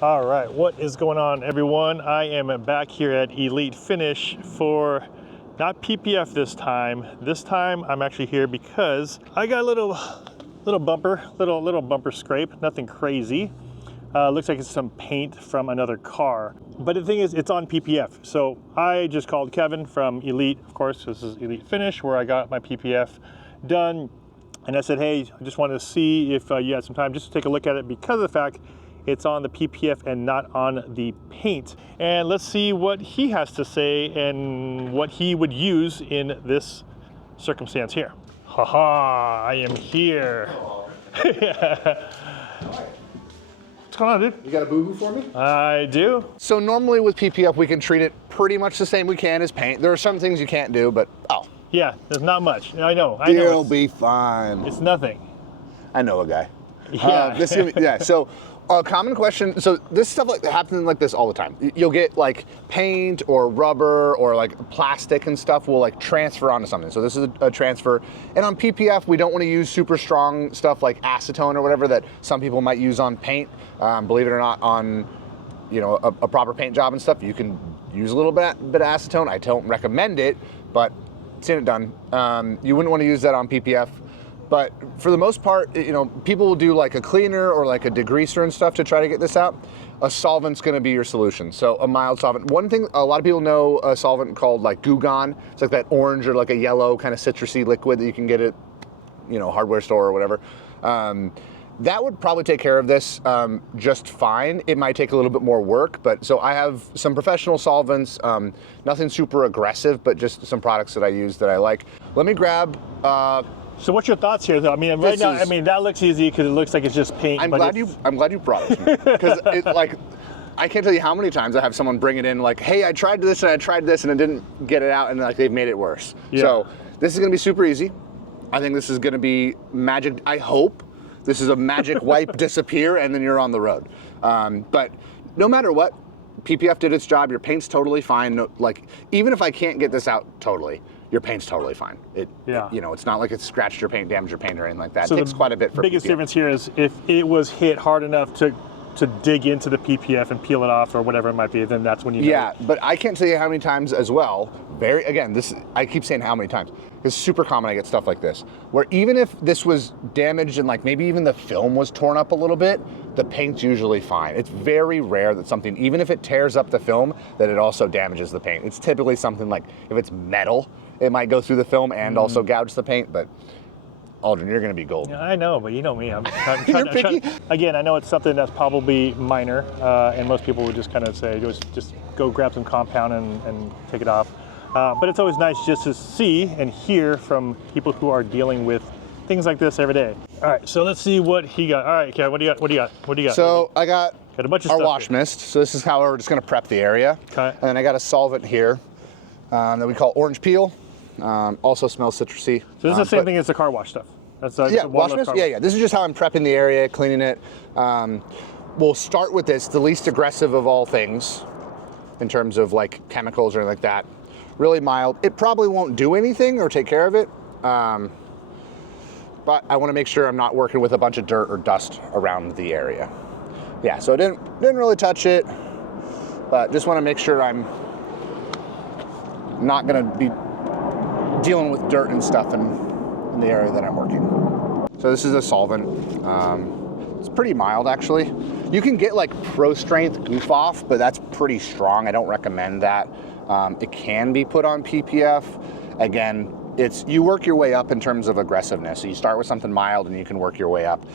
All right, what is going on, everyone? I am back here at Elite Finish for not PPF this time. This time I'm actually here because I got a little bumper scrape, nothing crazy. Looks like it's some paint from another car. But the thing is, it's on PPF. So I just called Kevin from Elite. Of course, this is Elite Finish where I got my PPF done. And I said, hey, I just wanted to see if you had some time just to take a look at it because of the fact it's on the PPF and not on the paint. And let's see what he has to say and what he would use in this circumstance here. Haha, I am here. What's going on, dude? You got a boo-boo for me? I do. So normally with PPF, we can treat it pretty much the same we can as paint. There are some things you can't do, but yeah, there's not much. I know. You'll be fine. It's nothing. I know a guy. Yeah. So a common question. So this stuff happens like this all the time. You'll get like paint or rubber or like plastic and stuff will like transfer onto something. So this is a transfer. And on PPF, we don't want to use super strong stuff like acetone or whatever that some people might use on paint. Believe it or not, on a proper paint job and stuff, you can use a little bit of acetone. I don't recommend it, but seen it done. You wouldn't want to use that on PPF. But for the most part, people will do like a cleaner or like a degreaser and stuff to try to get this out. A solvent's going to be your solution. So a mild solvent. One thing, a lot of people know a solvent called like Goo Gone. It's like that orange or like a yellow kind of citrusy liquid that you can get at, hardware store or whatever. That would probably take care of this just fine. It might take a little bit more work, but so I have some professional solvents, nothing super aggressive, but just some products that I use that I like. Let me grab. So what's your thoughts here, though? I mean, right now, that looks easy because it looks like it's just paint. I'm glad you brought it to me because I can't tell you how many times I have someone bring it in like, hey, I tried this and I tried this and I didn't get it out, and like they've made it worse. Yeah. So this is gonna be super easy. I think this is gonna be magic. I hope this is a magic wipe, disappear, and then you're on the road. But no matter what, PPF did its job. Your paint's totally fine. No, even if I can't get this out totally, your paint's totally fine. It's not like it scratched your paint, damaged your paint, or anything like that. So it takes quite a bit for biggest PPF. Difference here is if it was hit hard enough to dig into the PPF and peel it off or whatever it might be, then that's when you know. Yeah, but I can't tell you how many times as well. I keep saying how many times. It's super common I get stuff like this, where even if this was damaged and like maybe even the film was torn up a little bit, the paint's usually fine. It's very rare that something, even if it tears up the film, that it also damages the paint. It's typically something like, if it's metal, it might go through the film and also gouge the paint, but Aldrin, you're going to be golden. Yeah, I know, but you know me. I'm You're picky. Again, I know it's something that's probably minor, and most people would just kind of say, just go grab some compound and take it off. But it's always nice just to see and hear from people who are dealing with things like this every day. All right, so let's see what he got. All right, Kev, what do you got? So I got a bunch of our stuff wash here. mist. So this is how we're just going to prep the area. Okay. And then I got a solvent here that we call orange peel. Also smells citrusy. So this is the same thing as the car wash stuff. That's wash mist. Yeah. This is just how I'm prepping the area, cleaning it. We'll start with this, the least aggressive of all things, in terms of like chemicals or anything like that. Really mild. It probably won't do anything or take care of it, but I want to make sure I'm not working with a bunch of dirt or dust around the area. Yeah. So it didn't really touch it, but just want to make sure I'm not going to be dealing with dirt and stuff in the area that I'm working. So this is a solvent. It's pretty mild actually. You can get like pro strength goof off, but that's pretty strong. I don't recommend that. It can be put on PPF. Again, you work your way up in terms of aggressiveness. So you start with something mild and you can work your way up.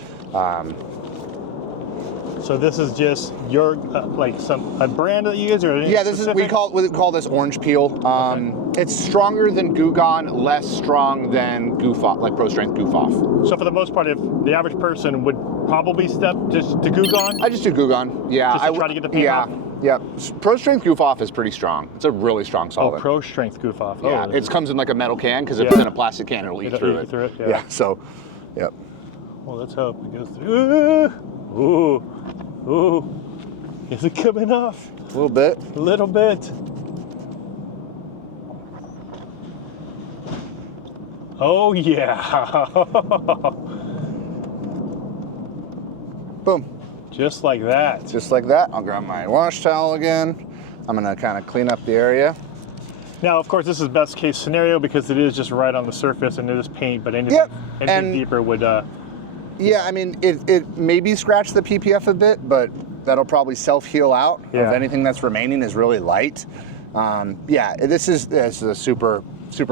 So this is just your a brand that you use, or yeah, we call this orange peel. Okay. It's stronger than Goo Gone, less strong than Goof Off, like Pro Strength Goof Off. So for the most part, if the average person would probably step just to Goo Gone? I just do Goo Gone. Yeah, just to try to get the paint off. Yeah. Pro Strength Goof Off is pretty strong. It's a really strong solvent. Oh, Pro Strength Goof Off. Yeah, it comes in like a metal can because if it's in a plastic can, it'll eat through it. Yeah. So, yep. Well, let's hope it goes through. Ooh. Is it coming off? A little bit. A little bit. Oh, yeah. Boom. Just like that. Just like that. I'll grab my wash towel again. I'm gonna kind of clean up the area. Now, of course, this is best case scenario because it is just right on the surface and it is paint, but anything, Yep. anything deeper would... Yeah, I mean, it maybe scratched the PPF a bit, but that'll probably self-heal out. Yeah. If anything that's remaining is really light. Yeah, this is a super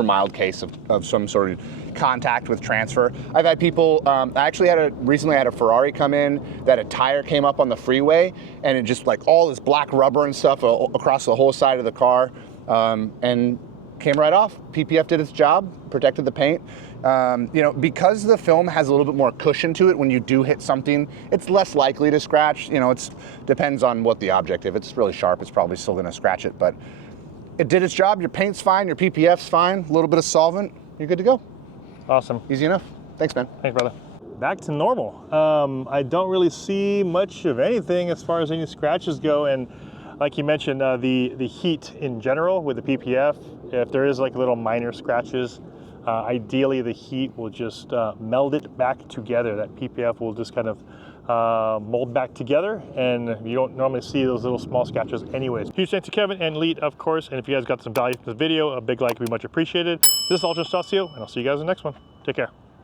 mild case of some sort of contact with transfer. I've had people, I actually recently had a Ferrari come in that a tire came up on the freeway and it just like all this black rubber and stuff across the whole side of the car and came right off. PPF did its job, protected the paint. You know, because the film has a little bit more cushion to it, when you do hit something, it's less likely to scratch. You know, it depends on what the object. If it's really sharp, it's probably still gonna scratch it, but it did its job. Your paint's fine, your PPF's fine, a little bit of solvent, you're good to go. Awesome. Easy enough. Thanks, man. Thanks, brother. Back to normal. I don't really see much of anything as far as any scratches go, and like you mentioned, the heat in general with the PPF, if there is like little minor scratches, ideally the heat will just meld it back together. That PPF will just kind of mold back together, and you don't normally see those little small scratches anyways. Huge thanks to Kevin and Elite, of course, and if you guys got some value from this video, a big like would be much appreciated. This is Ultra Stacio, and I'll see you guys in the next one. Take care.